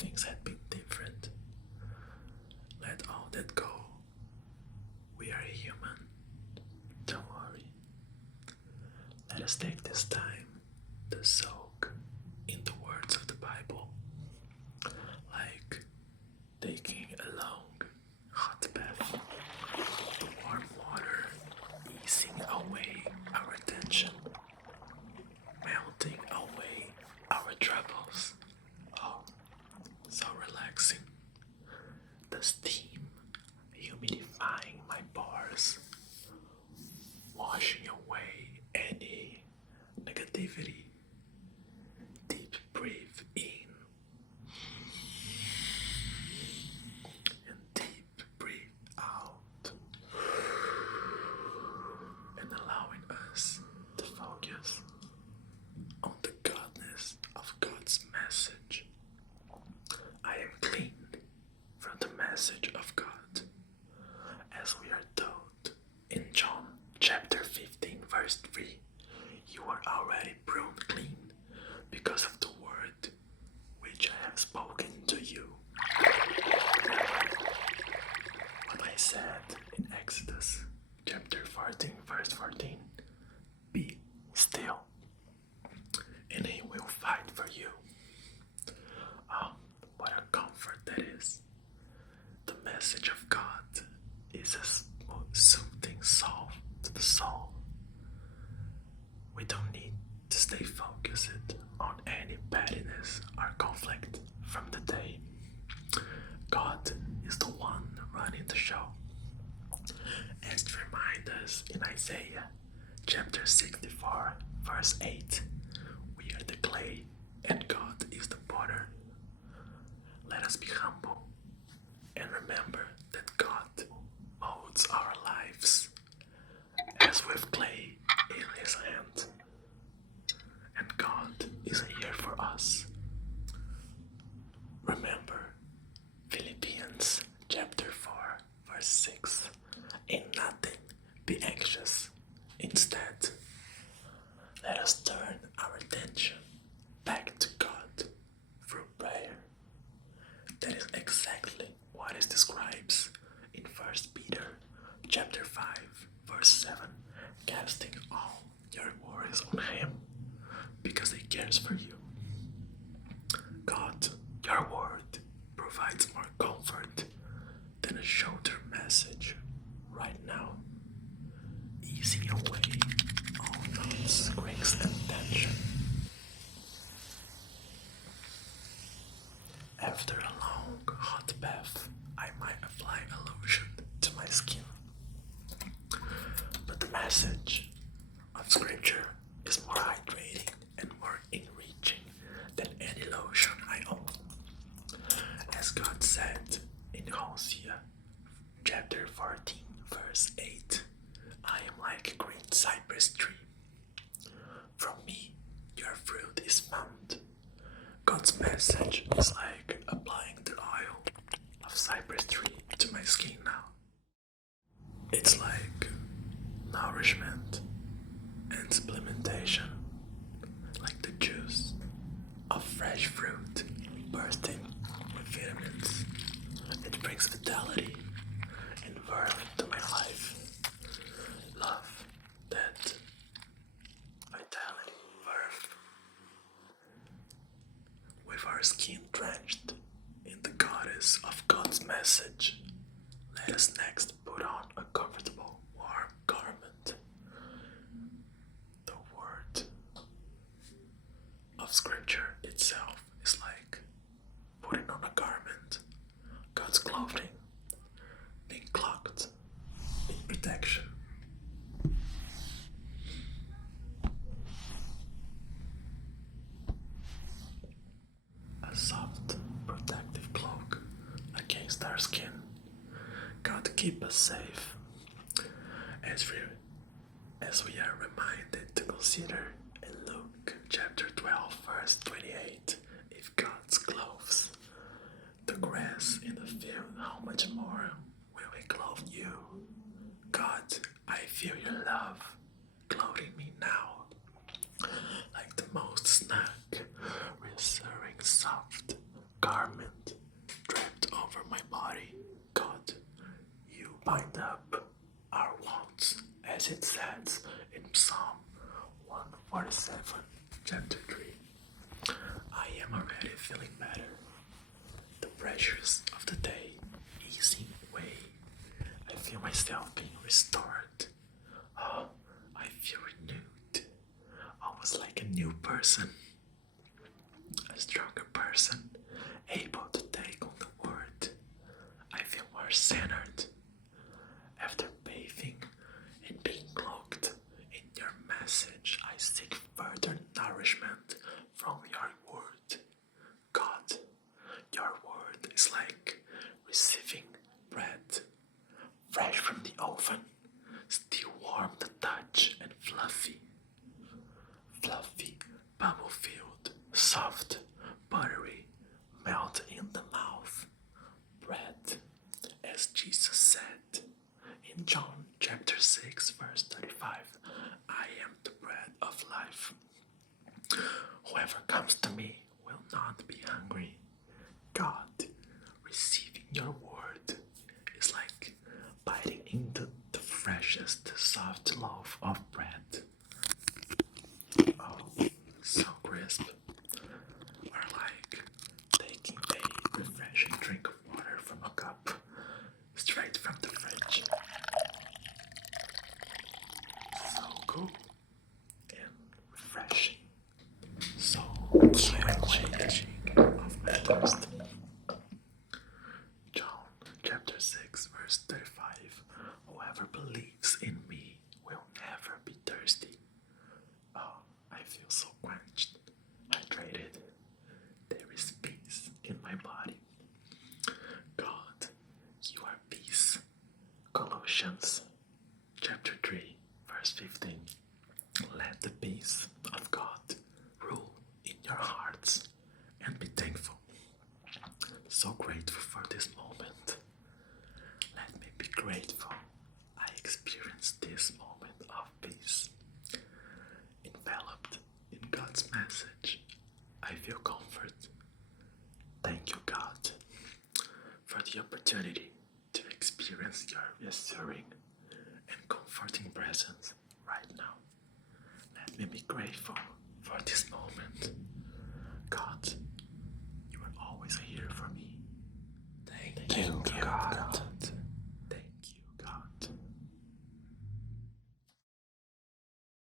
things had been different. Let all that go. We are human. Don't worry. Let us take this time to soak in the words of the Bible, like taking a long hot bath. The warm water easing away our tension, melting away our troubles. Oh, so relaxing. The steam humidifying my pores, washing away any negativity. Deep breathe in and deep breathe out, and allowing us to focus on the godness of God's message. I am clean from the message of God, as we are told in John chapter 15 verse 3. You are already pruned clean because of the word which I have spoken to you. What I said in Exodus chapter 14 verse 14. Be still, and he will fight for you. Oh, what a comfort that is. The message of God is a soothing salve to the soul. We don't need to stay focused on any pettiness or conflict from the day. God is the one running the show. As it reminds us in Isaiah chapter 64 verse 8, we are the clay and God is the potter. Let us be humble and remember that God molds our lives as with clay in his hand. And God is here for us. Remember Philippians chapter 4 verse 6. In nothing be anxious. Instead, let us turn our attention back to God through prayer. That is exactly what it describes in 1 Peter chapter 5 verse 7. Casting all your worries on him because he cares for you. God, your word, provides more comfort than a shoulder message right now, easing away all knots, creaks, and tension. After a long hot bath, I might apply a lotion to my skin. But the message of Scripture is more hydrating and more enriching than any lotion I own. As God said in Hosea chapter 14 verse 8, I am like a green cypress tree. From me your fruit is found. God's message is like applying the oil of cypress tree to my skin now. It's like nourishment and supplementation, like the juice of fresh fruit bursting with vitamins. It brings vitality and verve to my life. Love that vitality, verve. With our skin drenched in the goddess of God's message, let us next put on a comfortable, warm garment. The word of Scripture itself is like putting on a garment. God's clothing, being cloaked in protection. A soft, protective cloak against our skin. God keep us safe as we are reminded to consider in Luke chapter 12 verse 28, if God's clothes the grass in the field, how much more will he clothe you? God, I feel your love clothing me now, like the most snug, reassuring, soft garment draped over my body. God, you bind up our wounds, as it says in Psalm 147, chapter 3. I am already feeling better. The pressures of the day easing away. I feel myself being restored. Oh, I feel renewed. Almost like a new person. A stronger person, able to take on the word. I feel more centered. After bathing and being cloaked in your message, I seek further nourishment from your word. God, your word is like receiving bread, fresh from the oven, still warm to touch and fluffy. Fluffy, bubble-filled, soft, buttery, melt in the mouth. Bread, as Jesus said in John chapter 6, verse 35, I am the bread of life. Whoever comes to me will not be hungry. God, receiving your word is like biting into the freshest, soft loaf of bread. Oh, so crisp. Or like taking a refreshing drink of water from a cup straight from the fridge. So cool and refreshing. So quenching of my thirst. John chapter 6 verse 35. Whoever believes in me will never be thirsty. Oh, I feel so quenched, hydrated. There is peace in my body. God, you are peace. Colossians chapter 3 verse 15. Let the peace of God rule in your hearts and be thankful. So grateful for this moment. Let me be grateful. I experienced this moment of peace. Enveloped in God's message, I feel comfort. Thank you, God, for the opportunity to experience your reassuring and comforting presence right now. Let me be grateful for this moment. God, you are always here for me. Thank you, God.